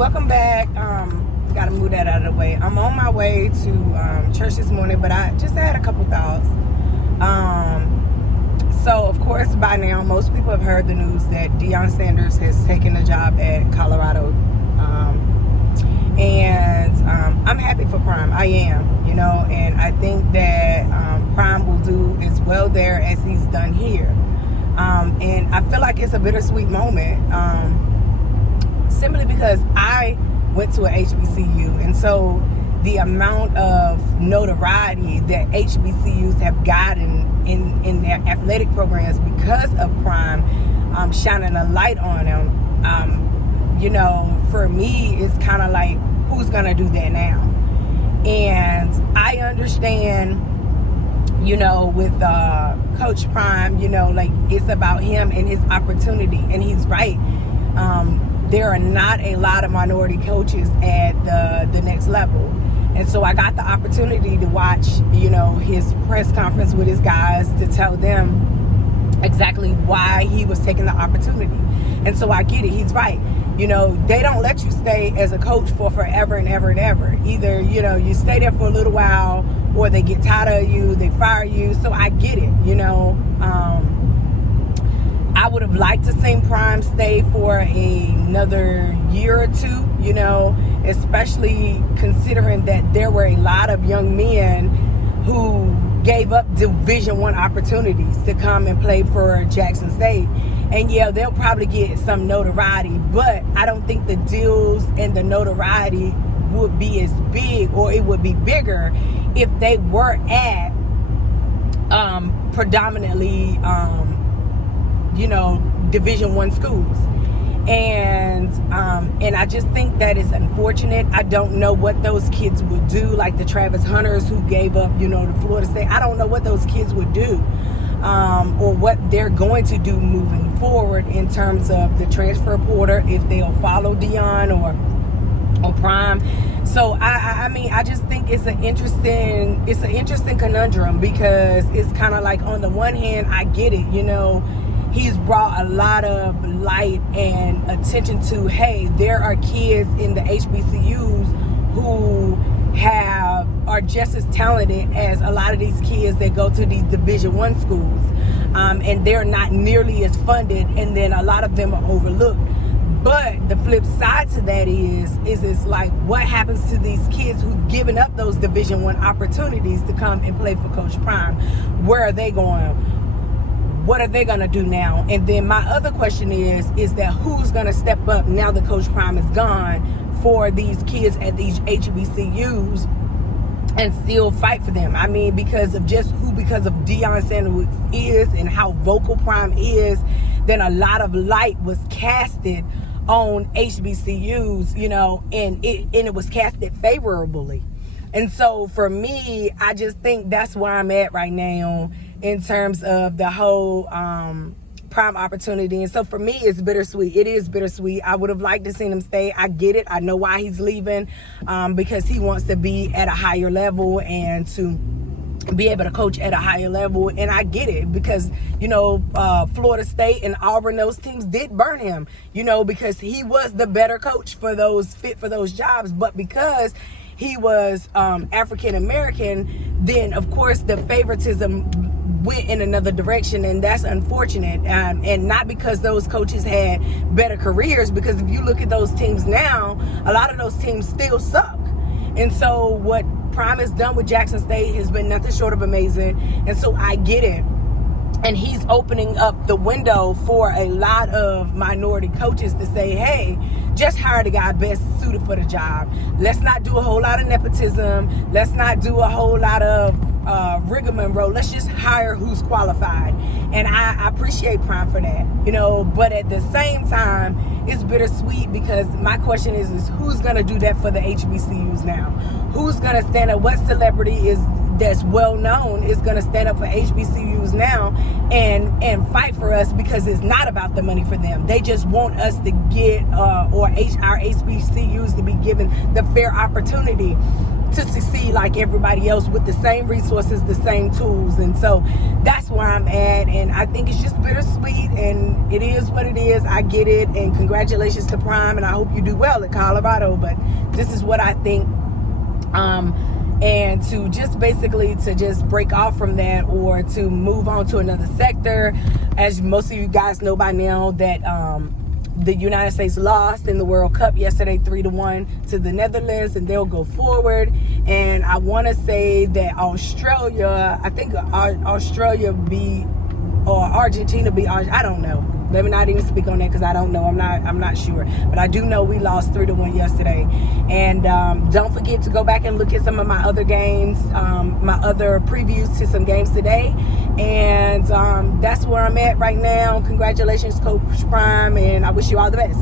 welcome back. Gotta move that out of the way. I'm on my way to church this morning, but I just had a couple thoughts. So of course by now most people have heard the news that Deion Sanders has taken a job at Colorado, and I'm happy for Prime. I am, and I think that Prime will do as well there as he's done here, and I feel like it's a bittersweet moment. Simply because I went to a HBCU, and so the amount of notoriety that HBCUs have gotten in their athletic programs because of Prime shining a light on them, for me, it's kind of like, who's going to do that now? And I understand, with Coach Prime, it's about him and his opportunity, and he's right. There are not a lot of minority coaches at the next level. And so I got the opportunity to watch, his press conference with his guys to tell them exactly why he was taking the opportunity. And so I get it. He's right. They don't let you stay as a coach for forever and ever and ever. Either, you stay there for a little while, or they get tired of you, they fire you. So I get it, I would have liked to see Prime stay for another year or two, especially considering that there were a lot of young men who gave up Division I opportunities to come and play for Jackson State. And yeah, they'll probably get some notoriety, but I don't think the deals and the notoriety would be as big, or it would be bigger if they were at predominantly Division I schools. And I just think that it's unfortunate. I don't know what those kids would do, like the Travis Hunters who gave up, to Florida State. I don't know what those kids would do, or what they're going to do moving forward in terms of the transfer portal, if they'll follow Deion or Prime. So I just think it's an interesting conundrum, because it's kind of like, on the one hand, I get it, he's brought a lot of light and attention to, hey, there are kids in the HBCUs who are just as talented as a lot of these kids that go to these Division I schools, and they're not nearly as funded, and then a lot of them are overlooked. But the flip side to that is it's like, what happens to these kids who've given up those Division I opportunities to come and play for Coach Prime? Where are they going? What are they going to do now? And then my other question is that who's going to step up now that Coach Prime is gone for these kids at these HBCUs and still fight for them? I mean, because of Deion Sanders is and how vocal Prime is, then a lot of light was casted on HBCUs, and it was casted favorably. And so for me, I just think that's where I'm at right now in terms of the whole Prime opportunity. And so for me, it's bittersweet. It is bittersweet. I would have liked to see him stay. I get it. I know why he's leaving, because he wants to be at a higher level and to be able to coach at a higher level. And I get it, because Florida State and Auburn, those teams did burn him, because he was the better coach for those fit for those jobs. But because he was African American, then of course the favoritism went in another direction, and that's unfortunate. And not because those coaches had better careers, because if you look at those teams now, a lot of those teams still suck. And so what Prime has done with Jackson State has been nothing short of amazing. And so I get it. And he's opening up the window for a lot of minority coaches to say, hey, just hire the guy best suited for the job. Let's not do a whole lot of nepotism. Let's not do a whole lot of rigmarole. Let's just hire who's qualified. And I appreciate Prime for that, but at the same time, it's bittersweet, because my question is who's going to do that for the HBCUs now? Who's going to stand up? What celebrity is that's well known is going to stand up for HBCUs now and fight for us, because it's not about the money for them. They just want us to get our HBCUs to be given the fair opportunity to succeed like everybody else, with the same resources, the same tools. And so that's where I'm at, and I think it's just bittersweet, and it is what it is. I get it, and congratulations to Prime, and I hope you do well at Colorado. But this is what I think. And to just basically to just break off from that, or to move on to another sector, as most of you guys know by now, that the United States lost in the World Cup yesterday 3-1 to the Netherlands, and they'll go forward. And I want to say that Australia, I think Australia beat, or Argentina beat, I don't know. Let me not even speak on that, because I don't know. I'm not sure. But I do know we lost 3-1 yesterday. And don't forget to go back and look at some of my other games, my other previews to some games today. And that's where I'm at right now. Congratulations, Coach Prime, and I wish you all the best.